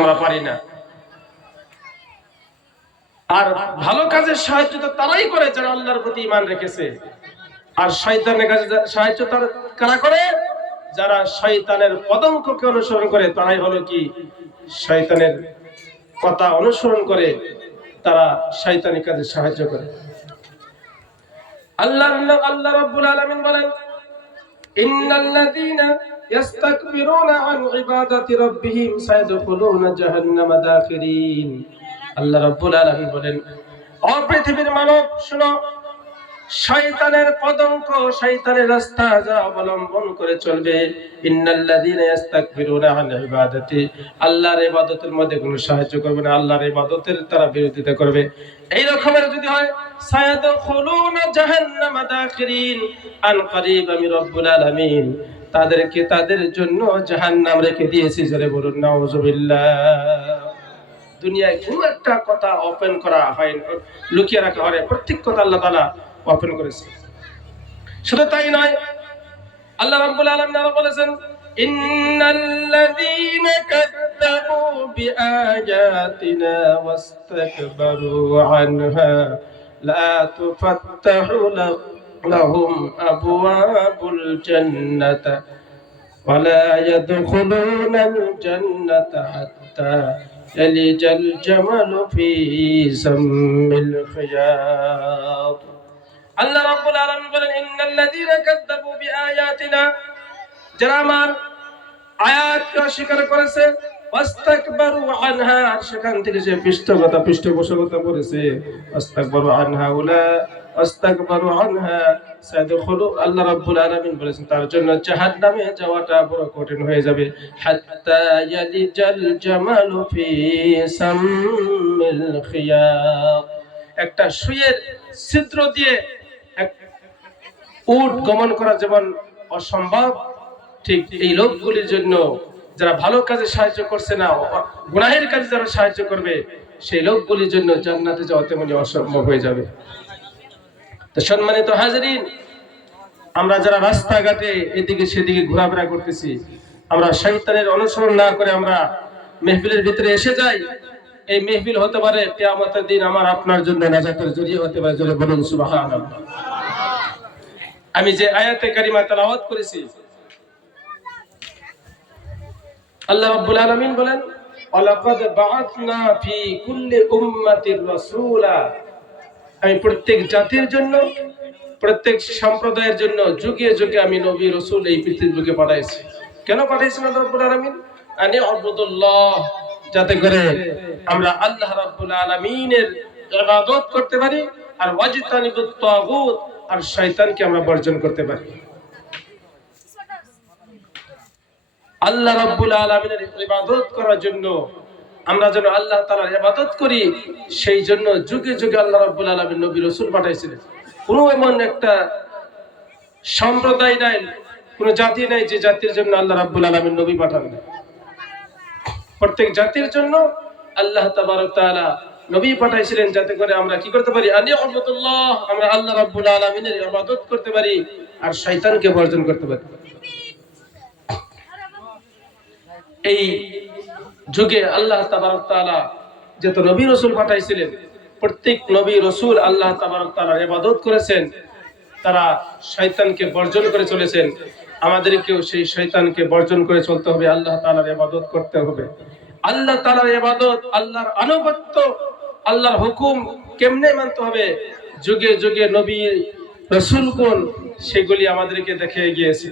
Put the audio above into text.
আমরা পারি না। আর ভালো কাজের সাহায্য তো তারাই করে যারা আল্লাহর প্রতি ঈমান রেখেছে। আর শয়তানের কাজে সাহায্য কারা করে? যারা শয়তানের পদঙ্ককে অনুসরণ করে, তারাই হলো কি শয়তানের কথা অনুসরণ করে, তারা শয়তানি কাজে সাহায্য করে। আল্লাহ রাব্বুল আলামিন বলেন, ইন্নাল্লাযীনা ইস্তাকবিরুনা আন ইবাদাতি রাব্বিহিম সায়াদখুলুনা জাহান্নামা দাখিরিন। আল্লাহ রাব্বুল আলামিন বলেন, ও পৃথিবীর মানব শুনো, শয়তানের পদঙ্ক, শয়তানের রাস্তা যা অবলম্বন করে চলবে, ইন্নাল্লাযীনা ইস্তাকবিরুনা আন ইবাদাতি, আল্লাহর ইবাদতের মধ্যে কোনো সাহায্য করবে না, আল্লাহর ইবাদতের তারা বিরোধিতা করবে, এই রকমের যদি হয়, সায়াদখুলুনা জাহান্নামা দাখিরিন, আন করিব আমি রব্বুল আলামিন তাদেরকে তাদের জন্য জাহান্নাম রেখে দিয়েছি। জোরে বলুন নাউযুবিল্লাহ। দুনিয়ায় কোন একটা কথা ওপেন করা হয় না, লুকিয়ে রাখা হয়, প্রত্যেক কথা আল্লাহ তাআলা ওপেন করেছে। শুধু তাই নয়, আল্লাহ রাব্বুল আলামিন আরো বলেছেন, ইন্নাল্লাযীনা কাযযাবু বিআয়াতিনা ওয়াস্তাকবারু আনহা লা তুফাত্তাহু লাহুম আবওয়াবুল জান্নাতি ওয়া লা ইয়াদখুলুনাল জান্নাতা হাত্তা ইয়ালিজাল জামালু ফি সাম্মিল খিয়াত। আল্লাহ রাব্বুল আলামিন বলেন, ইন্নাল্লাযীনা কাযযাবু বিআয়াতিনা, যারা আমার আয়াতকে অস্বীকার করেছে, ওয়াস্তাকবারু আনহা, আর সেখান থেকে যে পৃষ্ঠপোষকতা করেছে, ওয়াস্তাকবারু আনহা উলা ওয়াস্তাকবারু আনহা সায়াদখুলু, আল্লাহ রাব্বুল আলামিন বলেছেন তার জন্য জাহান্নামে যাওয়াটা বড় কঠিন হয়ে যাবে। হাত্তা ইয়ালিজাল জামালু ফি সাম্মিল খিয়াত, একটা সুইয়ের ছিদ্র দিয়ে উট গমন করা যেমন অসম্ভব, ঠিক এই লোকগুলির জন্য যারা ভালো কাজে সাহায্য করছে না, গুনাহের কাজে যারা সাহায্য করবে, সেই লোকগুলির জন্য জান্নাতে যাওয়া তেমনি অসম্ভব হয়ে যাবে। তো সম্মানিত হাজরিন, আমরা যারা রাস্তাঘাটে এদিকে সেদিকে ঘোরাফেরা করতেছি, আমরা শয়তানের অনুসরণ না করে আমরা মেহফিলের ভিতরে এসে যাই, এই মেহফিল হতে পারে কিয়ামতের দিন আমার আপনার জন্য নাজাতের জরিয়া হতে পারে। জোরে বলুন সুবহানাল্লাহ। আমি যে আয়াতে কারিমা তেলাওয়াত করেছি, আল্লাহ রাব্বুল আলামিন বলেন, ওয়ালাকাদ বাআথনা ফি কুল্লি উম্মাতির রাসূলা, আমি প্রত্যেক জাতির জন্য, প্রত্যেক সম্প্রদায়ের জন্য যুগে যুগে আমি নবী রাসূল এই পৃথিবীকে পাঠাইছি। কেন পাঠাইছেন আল্লাহ রাব্বুল আলামিন? আনি আবুদুল্লাহ, যাতে করে আমরা আল্লাহ রাব্বুল আলামিনের ইবাদত করতে পারি, আর ওয়াজতানিবুত তাগুত, আর শয়তানকে আমরা বর্জন করতে পারি। আল্লাহ রাব্বুল আলামিনের ইবাদত করার জন্য, আমরা যেন আল্লাহ তাআলার ইবাদত করি, সেই জন্য যুগে যুগে আল্লাহ রাব্বুল আলামিন নবী রাসূল পাঠাইছিলেন। কোনো এমন একটা সম্প্রদায় নাই, কোন জাতি নাই যে জাতির জন্য আল্লাহ রাব্বুল আলামিন নবী পাঠান না। প্রত্যেক জাতির জন্য আল্লাহ তাবারক তাআলা নবী পাঠাইছিলেন, যাতে করে আমরা কি করতে পারি? আনি আবুদুল্লাহ, আমরা আল্লাহ রাব্বুল আলামিনের ইবাদত করতে পারি আর শয়তানকে বর্জন করতে পারি। এই যুগে আল্লাহ তাবারক তাআলা যত নবী রাসূল পাঠাইছিলেন, প্রত্যেক নবী রাসূল আল্লাহ তাবারক তাআলার ইবাদত করেছেন, তারা শয়তানকে বর্জন করে চলেছেন। আমাদেরকেও সেই শয়তানকে বর্জন করে চলতে হবে, আল্লাহ তাআলার ইবাদত করতে হবে। আল্লাহ তাআলার ইবাদত, আল্লাহর আনুগত্য, আল্লাহর হুকুম কেমনে মানতে হবে, যুগে যুগে নবী রাসূলগণ সেগুলি আমাদেরকে দেখিয়ে গিয়েছে।